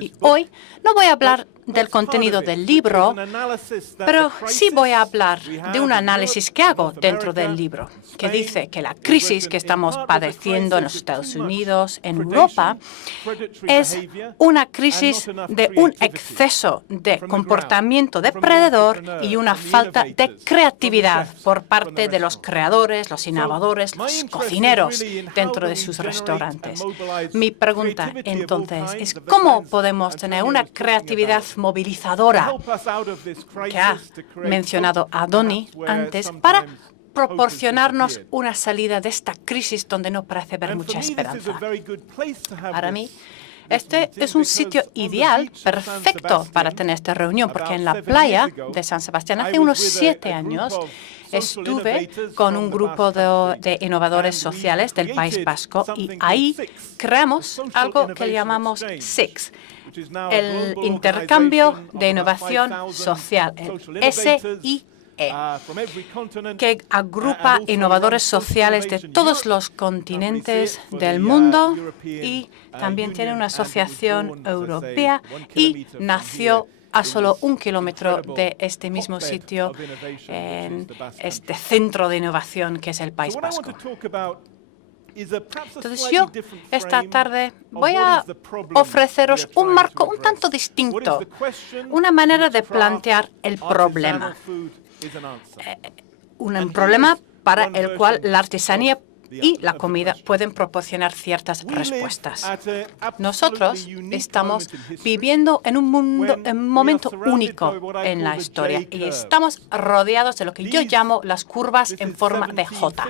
Y hoy no voy a hablar del contenido del libro, pero sí voy a hablar de un análisis que hago dentro del libro, que dice que la crisis que estamos padeciendo en los Estados Unidos, en Europa, es una crisis de un exceso de comportamiento depredador y una falta de creatividad por parte de los creadores, los innovadores, los cocineros dentro de sus restaurantes. Mi pregunta, entonces, es ¿cómo podemos tener una creatividad movilizadora que ha mencionado Adoni antes para proporcionarnos una salida de esta crisis donde no parece haber mucha esperanza? Para mí, este es un sitio ideal, perfecto para tener esta reunión, porque en la playa de San Sebastián hace unos 7 años estuve con un grupo de innovadores sociales del País Vasco y ahí creamos algo que llamamos SIX, el intercambio de innovación social, el SIE, que agrupa innovadores sociales de todos los continentes del mundo y también tiene una asociación europea y nació a solo 1 kilómetro de este mismo sitio, en este centro de innovación que es el País Vasco. Entonces yo esta tarde voy a ofreceros un marco un tanto distinto, una manera de plantear el problema. Un problema para el cual la artesanía y la comida pueden proporcionar ciertas respuestas. Nosotros estamos viviendo en un momento único en la historia y estamos rodeados de lo que yo llamo las curvas en forma de J.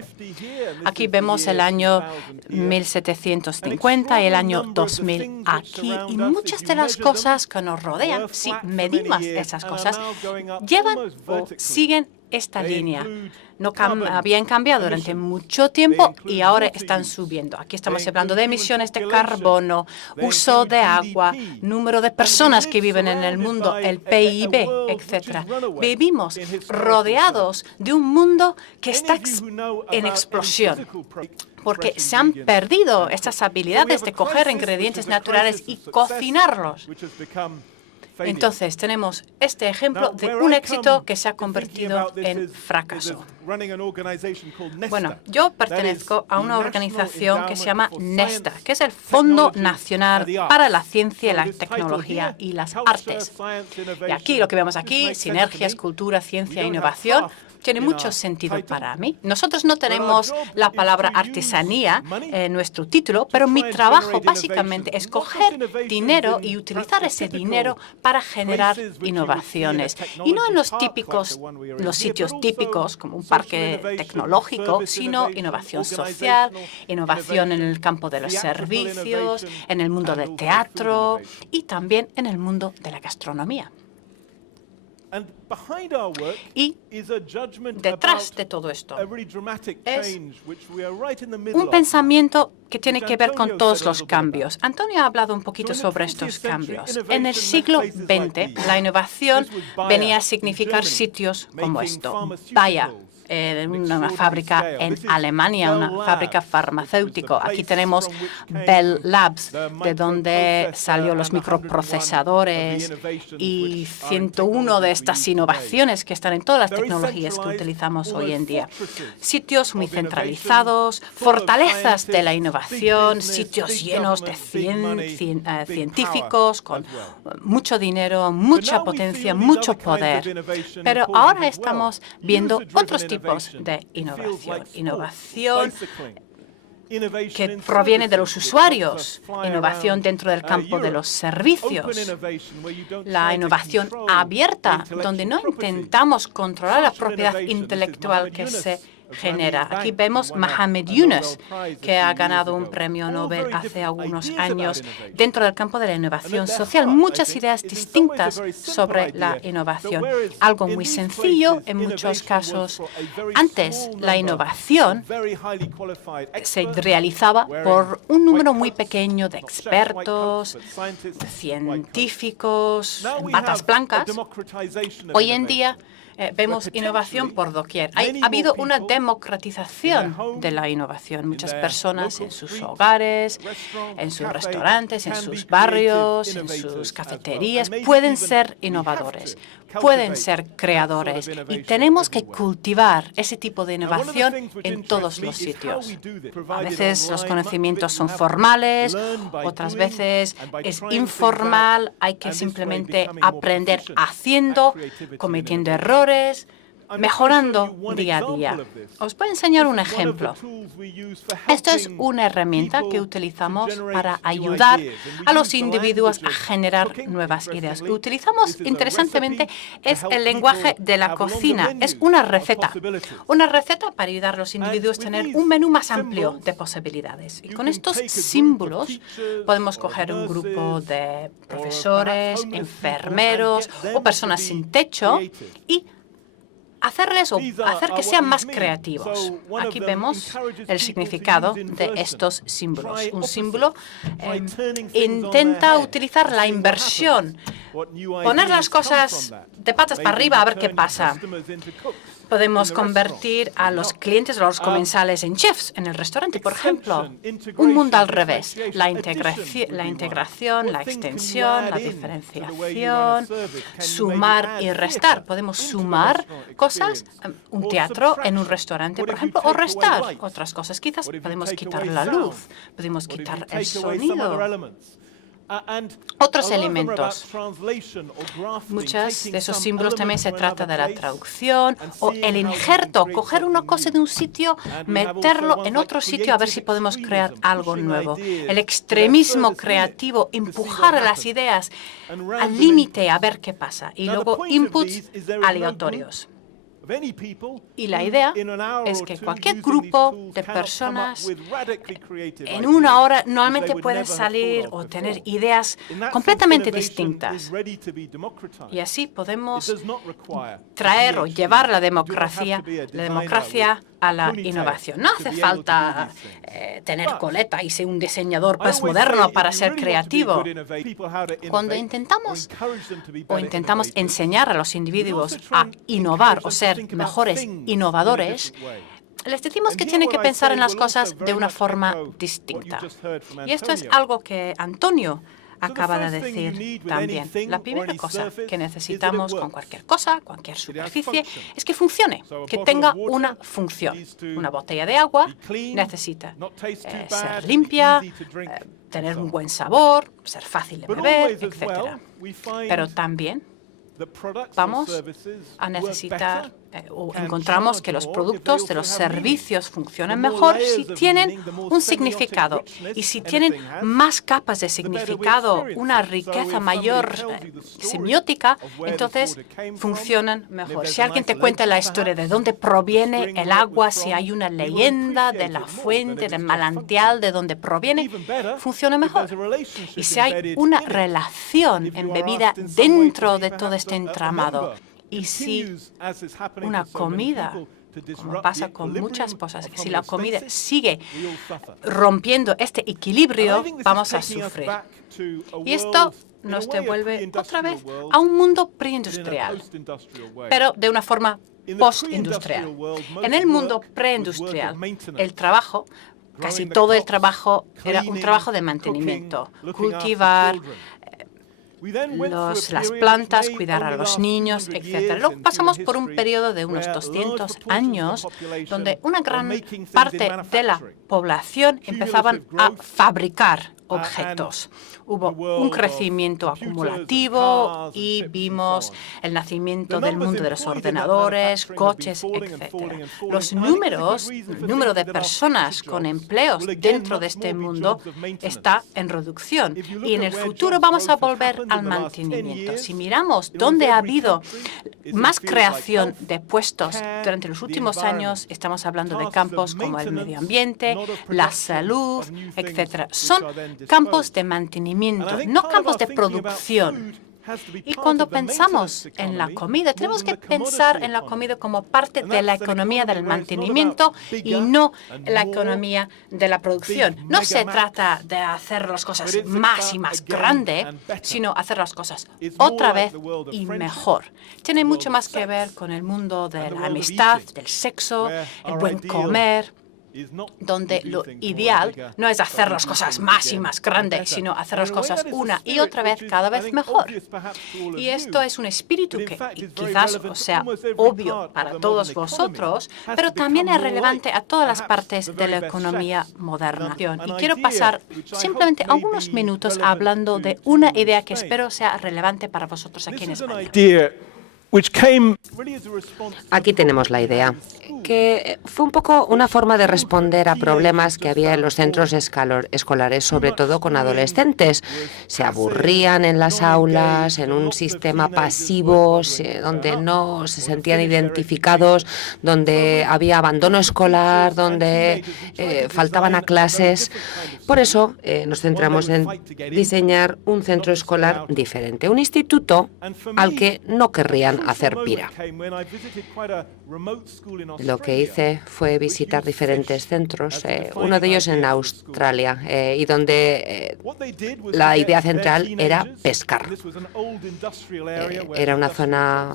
Aquí vemos el año 1750 y el año 2000 aquí, y muchas de las cosas que nos rodean, si medimos esas cosas, llevan o siguen esta línea. No habían cambiado durante mucho tiempo y ahora están subiendo. Aquí estamos hablando de emisiones de carbono, uso de agua, número de personas que viven en el mundo, el PIB, etc. Vivimos rodeados de un mundo que está en explosión, porque se han perdido estas habilidades de coger ingredientes naturales y cocinarlos. Entonces, tenemos este ejemplo de un éxito que se ha convertido en fracaso. Bueno, yo pertenezco a una organización que se llama Nesta, que es el Fondo Nacional para la Ciencia, la Tecnología y las Artes. Y aquí, lo que vemos aquí, sinergias, cultura, ciencia e innovación, tiene mucho sentido para mí. Nosotros no tenemos la palabra artesanía en nuestro título, pero mi trabajo básicamente es coger dinero y utilizar ese dinero para generar innovaciones. Y no en los sitios típicos, como un parque tecnológico, sino innovación social, innovación en el campo de los servicios, en el mundo del teatro y también en el mundo de la gastronomía. Y detrás de todo esto es un pensamiento que tiene que ver con todos los cambios. Antonio ha hablado un poquito sobre estos cambios. En el siglo XX, la innovación venía a significar sitios como esto. Vaya, una fábrica en Alemania, una fábrica farmacéutica. Aquí tenemos Bell Labs, de donde salió los microprocesadores y 101 de estas innovaciones que están en todas las tecnologías que utilizamos hoy en día. Sitios muy centralizados, fortalezas de la innovación, sitios llenos de científicos con mucho dinero, mucha potencia, mucho poder. Pero ahora estamos viendo otros tipos de innovación que proviene de los usuarios, innovación dentro del campo de los servicios, la innovación abierta, donde no intentamos controlar la propiedad intelectual que se genera. Aquí vemos Mohamed Yunus, que ha ganado un premio Nobel hace algunos años dentro del campo de la innovación social. Muchas ideas distintas sobre la innovación. Algo muy sencillo en muchos casos. Antes, la innovación se realizaba por un número muy pequeño de expertos, científicos, batas blancas. Hoy en día vemos innovación por doquier. Ha habido una democratización de la innovación. Muchas personas en sus hogares, en sus restaurantes, en sus barrios, en sus cafeterías, pueden ser innovadores, pueden ser creadores. Y tenemos que cultivar ese tipo de innovación en todos los sitios. A veces los conocimientos son formales, otras veces es informal. Hay que simplemente aprender haciendo, cometiendo errores, mejorando día a día. Os voy a enseñar un ejemplo. Esto es una herramienta que utilizamos para ayudar a los individuos a generar nuevas ideas. Lo que utilizamos, interesantemente, es el lenguaje de la cocina. Es una receta para ayudar a los individuos a tener un menú más amplio de posibilidades. Y con estos símbolos podemos coger un grupo de profesores, enfermeros o personas sin techo y hacer que sean más creativos. Aquí vemos el significado de estos símbolos. Un símbolo intenta utilizar la inversión, poner las cosas de patas para arriba a ver qué pasa. Podemos convertir a los clientes o a los comensales en chefs en el restaurante, por ejemplo. Un mundo al revés. La integración, la extensión, la diferenciación, sumar y restar. Podemos sumar cosas, un teatro en un restaurante, por ejemplo, o restar otras cosas. Quizás podemos quitar la luz, podemos quitar el sonido. Otros elementos. Muchos de esos símbolos también se trata de la traducción o el injerto, coger una cosa de un sitio, meterlo en otro sitio a ver si podemos crear algo nuevo. El extremismo creativo, empujar las ideas al límite a ver qué pasa. Y luego inputs aleatorios. Y la idea es que cualquier grupo de personas en una hora normalmente pueden salir o tener ideas completamente distintas. Y así podemos traer o llevar la democracia a la innovación. No hace falta tener coleta y ser un diseñador postmoderno para ser creativo. Cuando intentamos enseñar a los individuos a innovar o ser mejores innovadores, les decimos que tienen que pensar en las cosas de una forma distinta. Y esto es algo que Antonio acaba de decir también. La primera cosa que necesitamos con cualquier cosa, cualquier superficie, es que funcione, que tenga una función. Una botella de agua necesita ser limpia, tener un buen sabor, ser fácil de beber, etc. Pero también vamos a necesitar o encontramos que los productos de los servicios funcionan mejor si tienen un significado y si tienen más capas de significado, una riqueza mayor semiótica, entonces funcionan mejor. Si alguien te cuenta la historia de dónde proviene el agua, si hay una leyenda de la fuente, del manantial, de dónde proviene, funciona mejor. Y si hay una relación embebida dentro de todo este entramado, y si una comida, como pasa con muchas cosas, si la comida sigue rompiendo este equilibrio, vamos a sufrir. Y esto nos devuelve otra vez a un mundo preindustrial, pero de una forma postindustrial. En el mundo preindustrial, el trabajo, casi todo el trabajo, era un trabajo de mantenimiento, cultivar las plantas, cuidar a los niños, etc. Luego pasamos por un periodo de unos 200 años donde una gran parte de la población empezaban a fabricar objetos. Hubo un crecimiento acumulativo y vimos el nacimiento del mundo de los ordenadores, coches, etc. El número de personas con empleos dentro de este mundo está en reducción y en el futuro vamos a volver al mantenimiento. Si miramos dónde ha habido más creación de puestos durante los últimos años, estamos hablando de campos como el medio ambiente, la salud, etc. Son campos de mantenimiento, no campos de producción. Y cuando pensamos en la comida, tenemos que pensar en la comida como parte de la economía del mantenimiento y no la economía de la producción. No se trata de hacer las cosas más y más grandes, sino hacer las cosas otra vez y mejor. Tiene mucho más que ver con el mundo de la amistad, del sexo, el buen comer, donde lo ideal no es hacer las cosas más y más grandes, sino hacer las cosas una y otra vez cada vez mejor. Y esto es un espíritu que quizás os sea obvio para todos vosotros, pero también es relevante a todas las partes de la economía moderna. Y quiero pasar simplemente algunos minutos hablando de una idea que espero sea relevante para vosotros aquí en España. Aquí tenemos la idea, que fue un poco una forma de responder a problemas que había en los centros escolares, sobre todo con adolescentes. Se aburrían en las aulas, en un sistema pasivo, donde no se sentían identificados, donde había abandono escolar, donde faltaban a clases. Por eso nos centramos en diseñar un centro escolar diferente, un instituto al que no querrían hacer pira. Lo que hice fue visitar diferentes centros, uno de ellos en Australia, y donde la idea central era pescar. Era una zona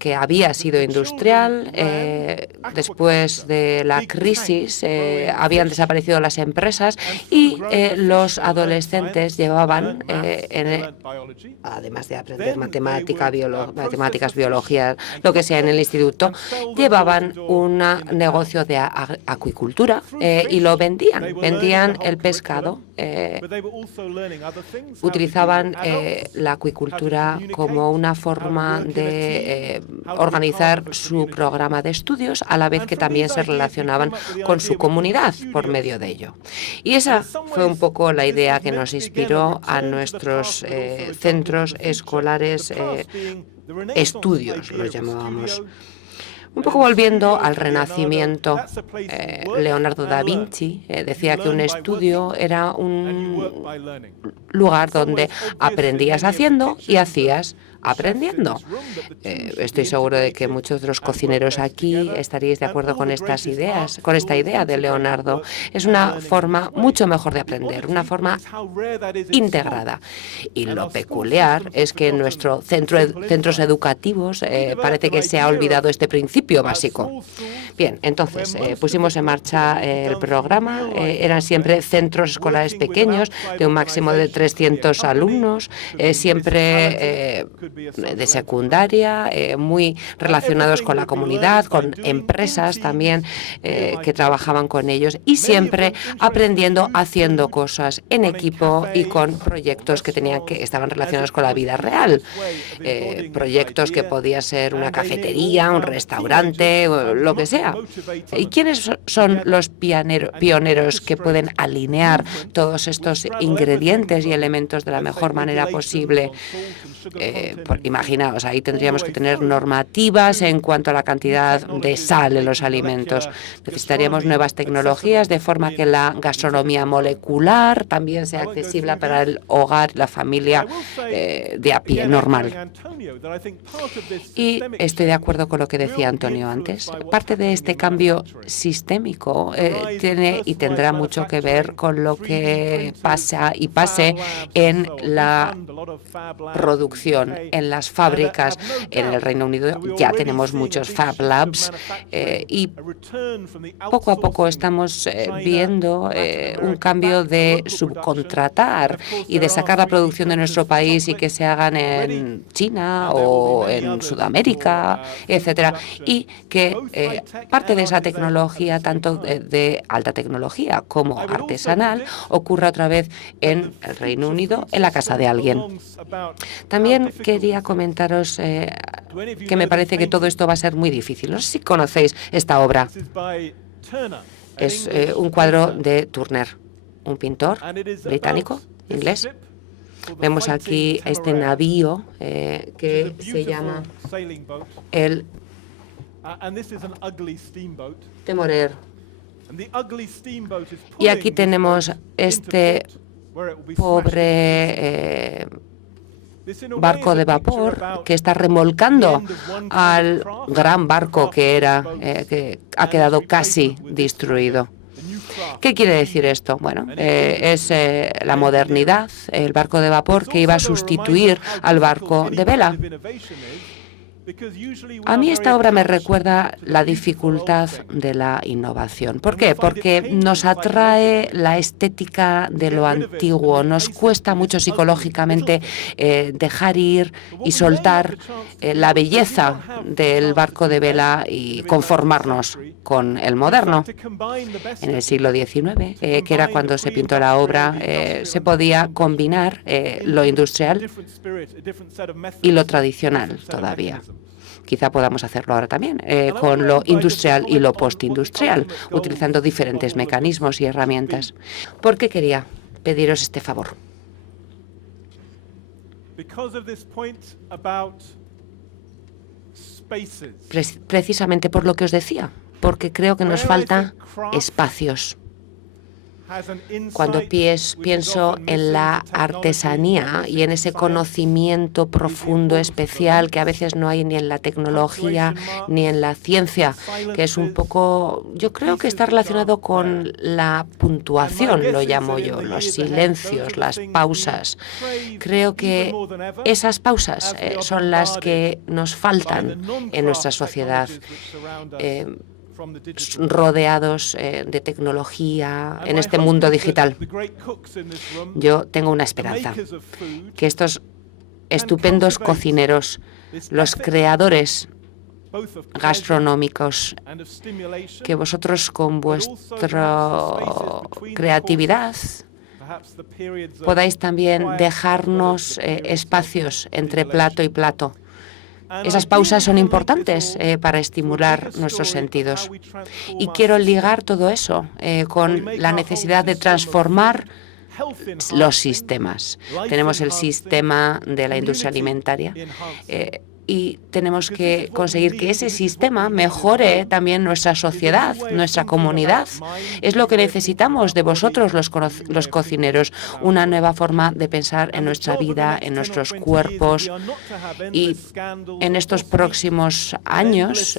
que había sido industrial. Después de la crisis habían desaparecido las empresas y los adolescentes llevaban, además de aprender matemáticas, biología, lo que sea en el instituto, llevaban un negocio de acuicultura y lo vendían. Vendían el pescado. Utilizaban la acuicultura como una forma de organizar su programa de estudios, a la vez que también se relacionaban con su comunidad por medio de ello. Y esa fue un poco la idea que nos inspiró a nuestros centros escolares, estudios los llamábamos. Un poco volviendo al Renacimiento, Leonardo da Vinci decía que un estudio era un lugar donde aprendías haciendo y hacías aprendiendo. Estoy seguro de que muchos de los cocineros aquí estaríais de acuerdo con estas ideas, con esta idea de Leonardo. Es una forma mucho mejor de aprender, una forma integrada. Y lo peculiar es que en nuestros centros educativos parece que se ha olvidado este principio básico. Bien, entonces pusimos en marcha el programa. Eran siempre centros escolares pequeños, de un máximo de 300 alumnos, siempre de secundaria, muy relacionados con la comunidad, con empresas también que trabajaban con ellos, y siempre aprendiendo, haciendo cosas en equipo y con proyectos que estaban relacionados con la vida real. Proyectos que podía ser una cafetería, un restaurante, lo que sea. ¿Y quiénes son los pioneros que pueden alinear todos estos ingredientes y elementos de la mejor manera posible? Imaginaos, ahí tendríamos que tener normativas en cuanto a la cantidad de sal en los alimentos. Necesitaríamos nuevas tecnologías de forma que la gastronomía molecular también sea accesible para el hogar, la familia de a pie, normal. Y estoy de acuerdo con lo que decía Antonio antes. Parte de este cambio sistémico tiene y tendrá mucho que ver con lo que pase en la producción, en las fábricas. En el Reino Unido ya tenemos muchos Fab Labs y poco a poco estamos viendo un cambio de subcontratar y de sacar la producción de nuestro país y que se hagan en China o en Sudamérica, etcétera, y que parte de esa tecnología, tanto de alta tecnología como artesanal, ocurra otra vez en el Reino Unido, en la casa de alguien. También quería comentaros que me parece que todo esto va a ser muy difícil. No sé si conocéis esta obra. Es un cuadro de Turner, un pintor británico, inglés. Vemos aquí este navío que se llama el Temorer. Y aquí tenemos este pobre barco de vapor que está remolcando al gran barco que ha quedado casi destruido. ¿Qué quiere decir esto? Bueno, es la modernidad, el barco de vapor que iba a sustituir al barco de vela. A mí esta obra me recuerda la dificultad de la innovación. ¿Por qué? Porque nos atrae la estética de lo antiguo. Nos cuesta mucho psicológicamente dejar ir y soltar la belleza del barco de vela y conformarnos con el moderno. En el siglo XIX, que era cuando se pintó la obra, se podía combinar lo industrial y lo tradicional todavía. Quizá podamos hacerlo ahora también, con lo industrial y lo postindustrial, utilizando diferentes mecanismos y herramientas. ¿Por qué quería pediros este favor? Precisamente por lo que os decía, porque creo que nos faltan espacios. Cuando pienso en la artesanía y en ese conocimiento profundo, especial, que a veces no hay ni en la tecnología ni en la ciencia, que es un poco, yo creo que está relacionado con la puntuación, lo llamo yo, los silencios, las pausas. Creo que esas pausas son las que nos faltan en nuestra sociedad. Rodeados de tecnología en este mundo digital. Yo tengo una esperanza, que estos estupendos cocineros, los creadores gastronómicos, que vosotros con vuestra creatividad podáis también dejarnos espacios entre plato y plato. Esas pausas son importantes para estimular nuestros sentidos. Y quiero ligar todo eso con la necesidad de transformar los sistemas. Tenemos el sistema de la industria alimentaria y tenemos que conseguir que ese sistema mejore también nuestra sociedad, nuestra comunidad. Es lo que necesitamos de vosotros, los cocineros, una nueva forma de pensar en nuestra vida, en nuestros cuerpos. Y en estos próximos años,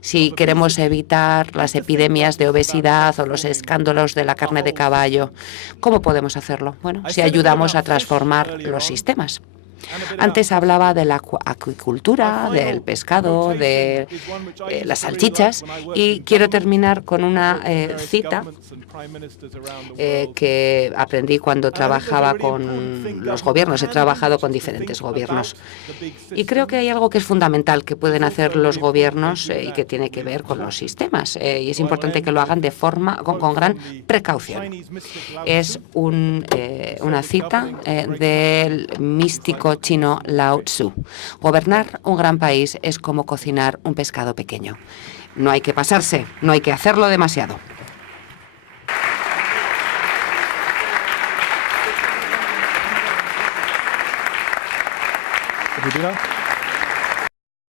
si queremos evitar las epidemias de obesidad o los escándalos de la carne de caballo, ¿cómo podemos hacerlo? Bueno, si ayudamos a transformar los sistemas. Antes hablaba de la acuicultura, del pescado, de las salchichas, y quiero terminar con una cita que aprendí cuando trabajaba con los gobiernos. He trabajado con diferentes gobiernos. Y creo que hay algo que es fundamental que pueden hacer los gobiernos y que tiene que ver con los sistemas. Y es importante que lo hagan de forma con gran precaución. Es una cita del místico chino Lao Tzu. Gobernar un gran país es como cocinar un pescado pequeño. No hay que pasarse, no hay que hacerlo demasiado.